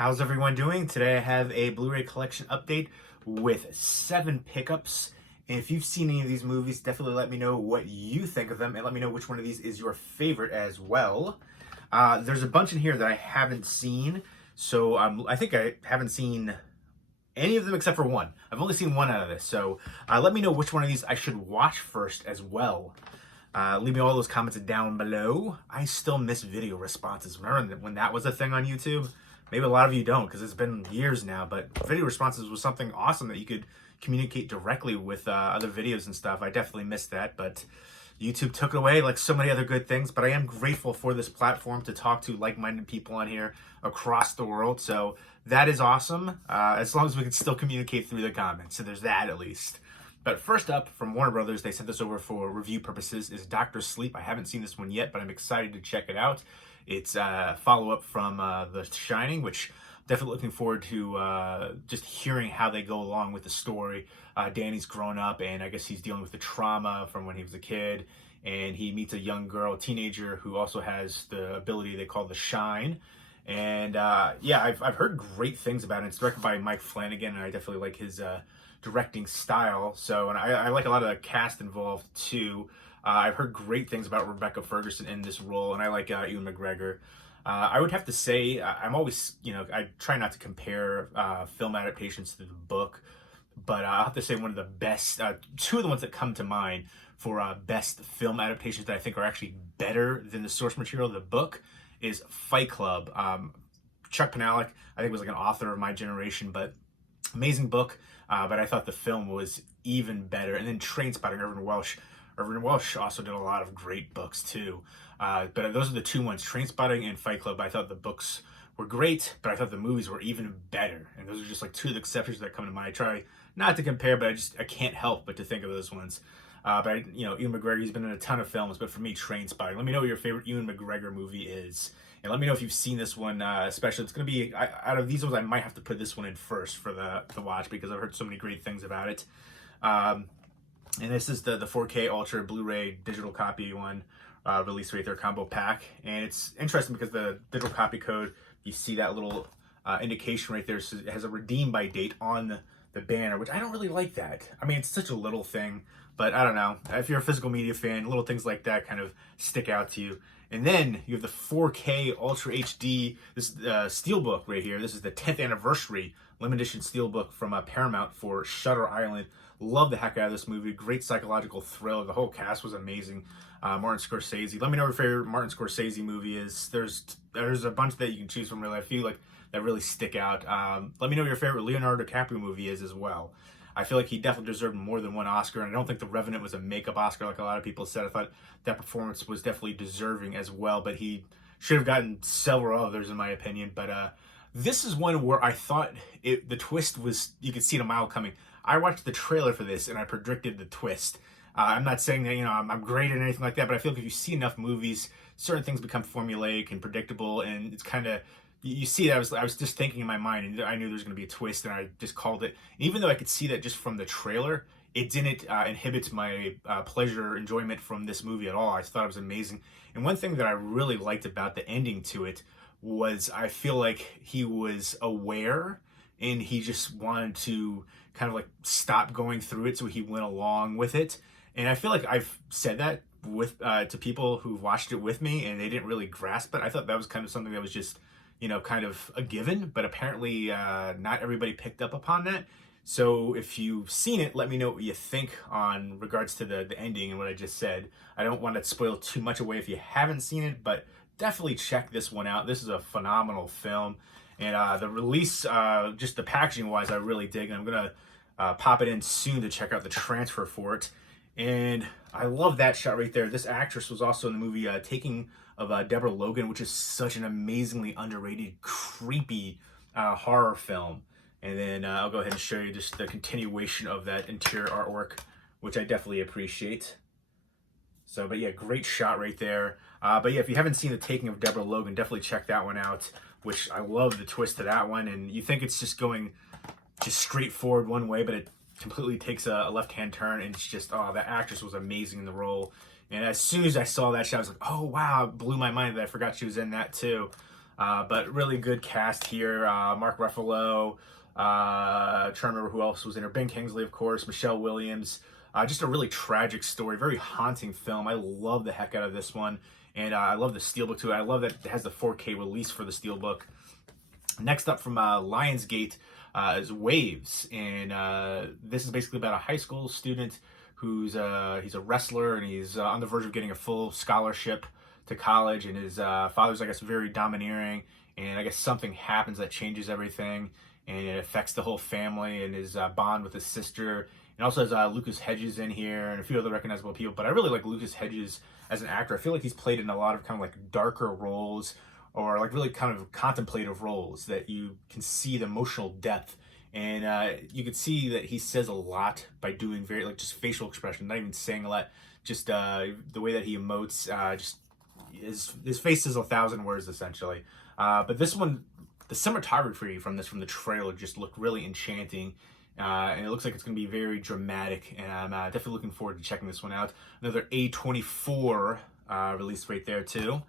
How's everyone doing? Today I have a Blu-ray collection update with 7 pickups. And if you've seen any of these movies, definitely let me know what you think of them and let me know which one of these is your favorite as well. There's a bunch in here that I haven't seen. So I think I haven't seen any of them except for one. I've only seen one out of this. So let me know which one of these I should watch first as well. Leave me all those comments down below. I still miss video responses. Remember when that was a thing on YouTube? Maybe a lot of you don't because it's been years now, but video responses was something awesome that you could communicate directly with other videos and stuff. I definitely missed that, but YouTube took it away like so many other good things. But I am grateful for this platform to talk to like-minded people on here across the world. So that is awesome, as long as we can still communicate through the comments. So there's that at least. But first up, from Warner Brothers, they sent this over for review purposes, is Dr. Sleep. I haven't seen this one yet, but I'm excited to check it out. It's a follow-up from The Shining, which I'm definitely looking forward to just hearing how they go along with the story. Danny's grown up, and I guess he's dealing with the trauma from when he was a kid, and he meets a young girl, a teenager, who also has the ability they call the Shine. And yeah, I've heard great things about it. It's directed by Mike Flanagan, and I definitely like his directing style. So, and I like a lot of the cast involved too. I've heard great things about Rebecca Ferguson in this role, and I like Ewan McGregor. I would have to say, I'm always, I try not to compare film adaptations to the book, but I'll have to say one of the best, two of the ones that come to mind for best film adaptations that I think are actually better than the source material of the book is Fight Club. Chuck Palahniuk, I think, was like an author of my generation, but amazing book, but I thought the film was even better. And then Trainspotting, Irvin Welsh. Irvin Welsh also did a lot of great books too. But those are the two ones, Trainspotting and Fight Club. I thought the books were great, but I thought the movies were even better. And those are just like two of the exceptions that come to mind. I try not to compare, but I can't help but to think of those ones. But Ewan McGregor, he's been in a ton of films, but for me, Trainspotting. Let me know what your favorite Ewan McGregor movie is. And let me know if you've seen this one, especially. It's going to be, out of these ones, I might have to put this one in first for the watch because I've heard so many great things about it. And this is the 4K Ultra Blu-ray digital copy one, released right there, combo pack. And it's interesting because the digital copy code, you see that little indication right there. So it has a redeem by date on the banner, which I don't really like that. I mean, it's such a little thing, but I don't know. If you're a physical media fan, little things like that kind of stick out to you. And then you have the 4K Ultra HD, this Steelbook right here. This is the 10th anniversary limited edition Steelbook from Paramount for Shutter Island. Love the heck out of this movie. Great psychological thrill. The whole cast was amazing. Martin Scorsese. Let me know what your favorite Martin Scorsese movie is. There's a bunch that you can choose from, really. I feel like that really stick out. Let me know what your favorite Leonardo DiCaprio movie is as well. I feel like he definitely deserved more than one Oscar, and I don't think The Revenant was a makeup Oscar like a lot of people said. I thought that performance was definitely deserving as well, but he should have gotten several others in my opinion. But this is one where I thought the twist was, you could see it a mile coming. I watched the trailer for this and I predicted the twist. I'm not saying that, I'm great at anything like that, but I feel like if you see enough movies, certain things become formulaic and predictable, and it's kind of, you see that I was just thinking in my mind, and I knew there was going to be a twist, and I just called it. And even though I could see that just from the trailer, it didn't inhibit my pleasure or enjoyment from this movie at all. I thought it was amazing. And one thing that I really liked about the ending to it was I feel like he was aware, and he just wanted to kind of like stop going through it, so he went along with it. And I feel like I've said that with to people who've watched it with me, and they didn't really grasp it. I thought that was kind of something that was just, kind of a given, but apparently not everybody picked up upon that. So if you've seen it, let me know what you think on regards to the ending and what I just said. I don't want to spoil too much away if you haven't seen it, but definitely check this one out. This is a phenomenal film. And the release, just the packaging wise, I really dig. And I'm going to pop it in soon to check out the transfer for it. And I love that shot right there. This actress was also in the movie Taking of Deborah Logan, which is such an amazingly underrated, creepy horror film. And then I'll go ahead and show you just the continuation of that interior artwork, which I definitely appreciate. So, but yeah, great shot right there. But yeah, if you haven't seen The Taking of Deborah Logan, definitely check that one out, which I love the twist to that one. And you think it's just going just straight forward one way, but it completely takes a left-hand turn, and it's just, oh, that actress was amazing in the role. And as soon as I saw that shot, I was like, oh, wow, it blew my mind that I forgot she was in that too. But really good cast here. Mark Ruffalo, trying to remember who else was in there. Ben Kingsley, of course, Michelle Williams. Just a really tragic story, very haunting film. I love the heck out of this one. And I love the Steelbook too. I love that it has the 4K release for the Steelbook. Next up from Lionsgate is Waves. And this is basically about a high school student who's he's a wrestler, and he's on the verge of getting a full scholarship to college, and his father's, I guess, very domineering, and I guess something happens that changes everything, and it affects the whole family and his bond with his sister. And also has Lucas Hedges in here and a few other recognizable people, but I really like Lucas Hedges as an actor. I feel like he's played in a lot of kind of like darker roles, or like really kind of contemplative roles that you can see the emotional depth. And you can see that he says a lot by doing very, like, just facial expression, not even saying a lot, just the way that he emotes, just his face says 1,000 words essentially. But this one, the cinematography from the trailer just looked really enchanting. And it looks like it's going to be very dramatic, and I'm definitely looking forward to checking this one out. Another A24 release right there too.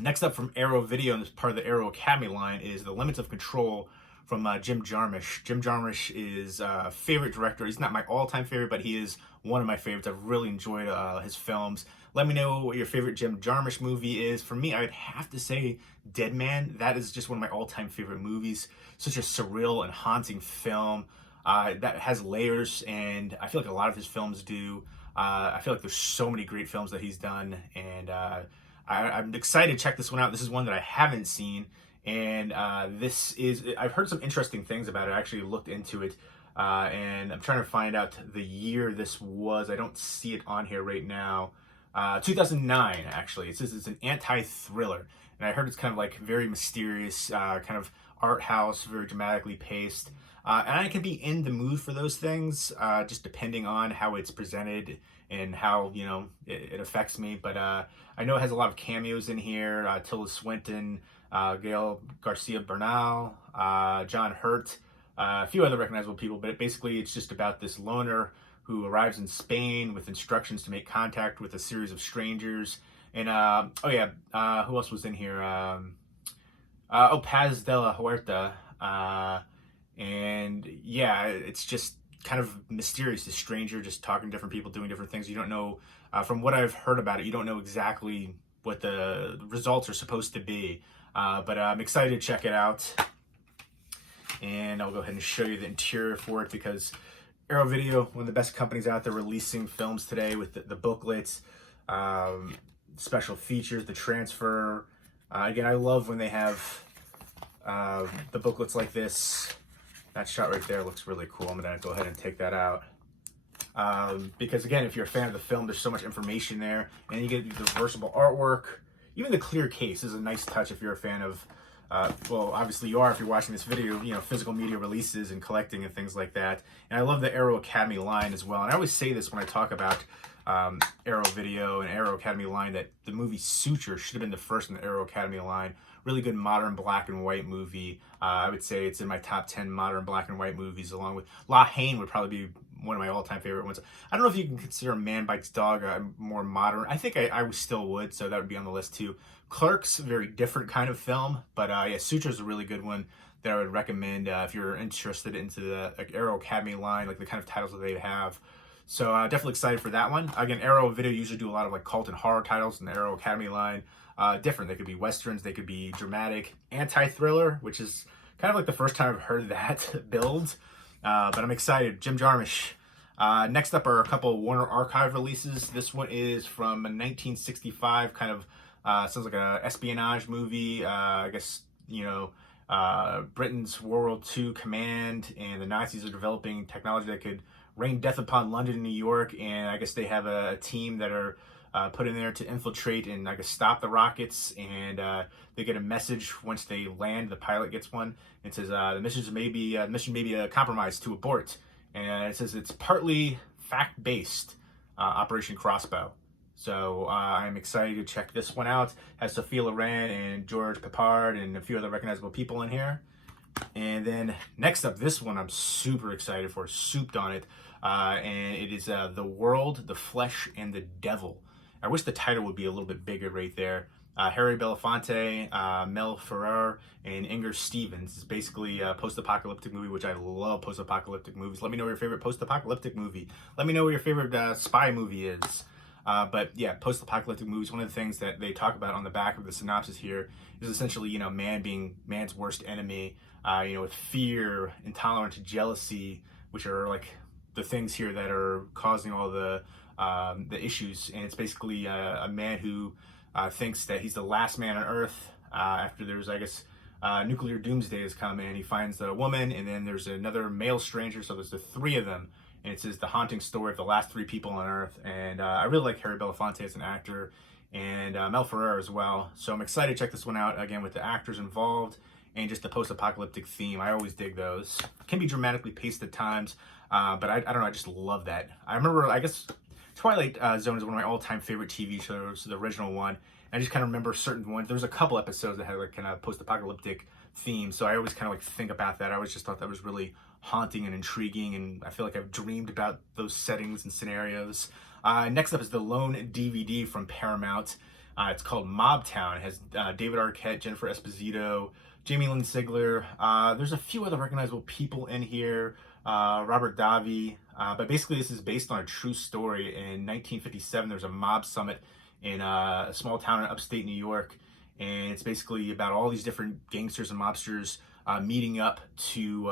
Next up from Arrow Video, and this part of the Arrow Academy line, is The Limits of Control from Jim Jarmusch. Jim Jarmusch is a favorite director. He's not my all-time favorite, but he is one of my favorites. I've really enjoyed his films. Let me know what your favorite Jim Jarmusch movie is. For me, I would have to say Dead Man. That is just one of my all-time favorite movies. Such a surreal and haunting film that has layers, and I feel like a lot of his films do. I feel like there's so many great films that he's done, and I'm excited to check this one out. This is one that I haven't seen, and I've heard some interesting things about it. I actually looked into it, and I'm trying to find out the year this was. I don't see it on here right now. 2009, actually. It says it's an anti-thriller, and I heard it's kind of like very mysterious, kind of art house, very dramatically paced. And I can be in the mood for those things, just depending on how it's presented and how, you know, it affects me. But I know it has a lot of cameos in here. Tilda Swinton, Gail Garcia Bernal, John Hurt, a few other recognizable people. But basically, it's just about this loner who arrives in Spain with instructions to make contact with a series of strangers. And, who else was in here? Paz de la Huerta. And yeah, it's just kind of mysterious. This stranger just talking to different people, doing different things. You don't know, from what I've heard about it, you don't know exactly what the results are supposed to be. But I'm excited to check it out. And I'll go ahead and show you the interior for it, because Arrow Video, one of the best companies out there releasing films today, with the booklets, special features, the transfer. Again, I love when they have the booklets like this. That shot right there looks really cool. I'm going to go ahead and take that out. Because again, if you're a fan of the film, there's so much information there. And you get the reversible artwork. Even the clear case is a nice touch if you're a fan of, well, obviously you are if you're watching this video, you know, physical media releases and collecting and things like that. And I love the Arrow Academy line as well. And I always say this when I talk about Arrow Video and Arrow Academy line, that the movie Suture should have been the first in the Arrow Academy line. Really good modern black and white movie. I would say it's in my top 10 modern black and white movies, along with La Haine would probably be one of my all-time favorite ones. I don't know if you can consider Man Bites Dog a more modern. I think I still would, so that would be on the list too. Clerks, very different kind of film, but yeah, Suture is a really good one that I would recommend if you're interested into the Arrow Academy line, like the kind of titles that they have. So definitely excited for that one. Again, Arrow Video usually do a lot of like cult and horror titles in the Arrow Academy line. Different. They could be westerns, they could be dramatic, anti-thriller, which is kind of like the first time I've heard that build. But I'm excited. Jim Jarmusch. Next up are a couple of Warner Archive releases. This one is from 1965, kind of sounds like a espionage movie. I guess, you know, Britain's World War II command, and the Nazis are developing technology that could rain death upon London and New York, and I guess they have a team that are put in there to infiltrate and, I guess, stop the rockets, and they get a message once they land. The pilot gets one. It says the mission may be a compromise to abort, and it says it's partly fact-based, Operation Crossbow. So I'm excited to check this one out. It has Sophia Loren and George Peppard and a few other recognizable people in here. And then next up, this one I'm super excited for, souped on it, and it is The World, the Flesh, and the Devil. I wish the title would be a little bit bigger right there. Harry Belafonte, Mel Ferrer, and Inger Stevens. It's basically a post-apocalyptic movie, which I love post-apocalyptic movies. Let me know what your favorite post-apocalyptic movie. Let me know what your favorite spy movie is. But yeah, post-apocalyptic movies, one of the things that they talk about on the back of the synopsis here is essentially, you know, man being man's worst enemy, you know, with fear, intolerance, jealousy, which are like the things here that are causing all the issues. And it's basically a man who thinks that he's the last man on Earth after there's, I guess, nuclear doomsday has come, and he finds a woman, and then there's another male stranger, so there's the three of them, and it says the haunting story of the last three people on Earth. And I really like Harry Belafonte as an actor, and Mel Ferrer as well, so I'm excited to check this one out, again, with the actors involved, and just the post-apocalyptic theme. I always dig those. Can be dramatically paced at times, but I don't know, I just love that. I remember, I guess, Twilight Zone is one of my all-time favorite TV shows, the original one. I just kind of remember certain ones. There was a couple episodes that had like kind of post-apocalyptic themes, so I always kind of like think about that. I always just thought that was really haunting and intriguing, and I feel like I've dreamed about those settings and scenarios. Next up is the lone DVD from Paramount. It's called Mobtown. It has David Arquette, Jennifer Esposito, Jamie Lynn Sigler. There's a few other recognizable people in here. Robert Davi. But basically this is based on a true story. In 1957, there was a mob summit in a small town in upstate New York. And it's basically about all these different gangsters and mobsters meeting up to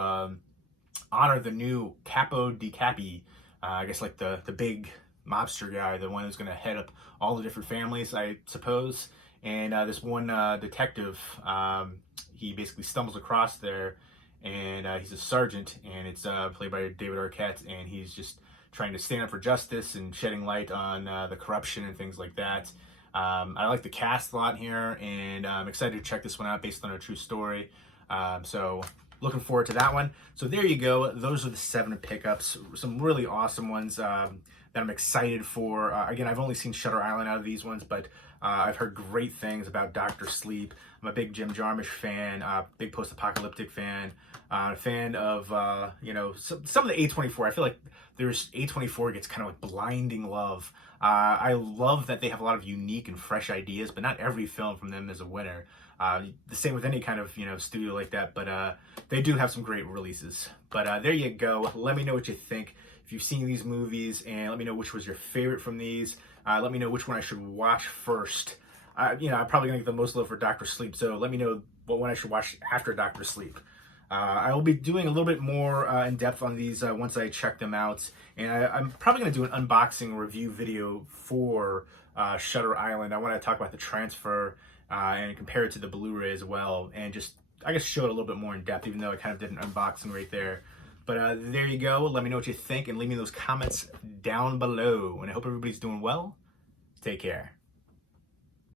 honor the new Capo di Capi. I guess like the big mobster guy, the one who's going to head up all the different families, I suppose. And this one detective, he basically stumbles across there, and he's a sergeant, and it's played by David Arquette, and he's just trying to stand up for justice and shedding light on the corruption and things like that. I like the cast a lot here, and I'm excited to check this one out based on a true story. So looking forward to that one. So there you go. Those are the 7 pickups. Some really awesome ones that I'm excited for. Again, I've only seen Shutter Island out of these ones, but I've heard great things about Dr. Sleep. I'm a big Jim Jarmusch fan, big post-apocalyptic fan, fan of, you know, some of the A24. I feel like there's A24 gets kind of like blinding love. I love that they have a lot of unique and fresh ideas, but not every film from them is a winner. The same with any kind of, you know, studio like that, but they do have some great releases. But there you go. Let me know what you think if you've seen these movies, and let me know which was your favorite from these. Let me know which one I should watch first. You know, I'm probably gonna get the most love for Dr. Sleep, so let me know what one I should watch after Dr. Sleep. I will be doing a little bit more in depth on these once I check them out, and I'm probably gonna do an unboxing review video for Shutter Island. I want to talk about the transfer and compare it to the Blu-ray as well, and just, I guess, show it a little bit more in depth, even though I kind of did an unboxing right there. But there you go. Let me know what you think, and leave me those comments down below. And I hope everybody's doing well. Take care.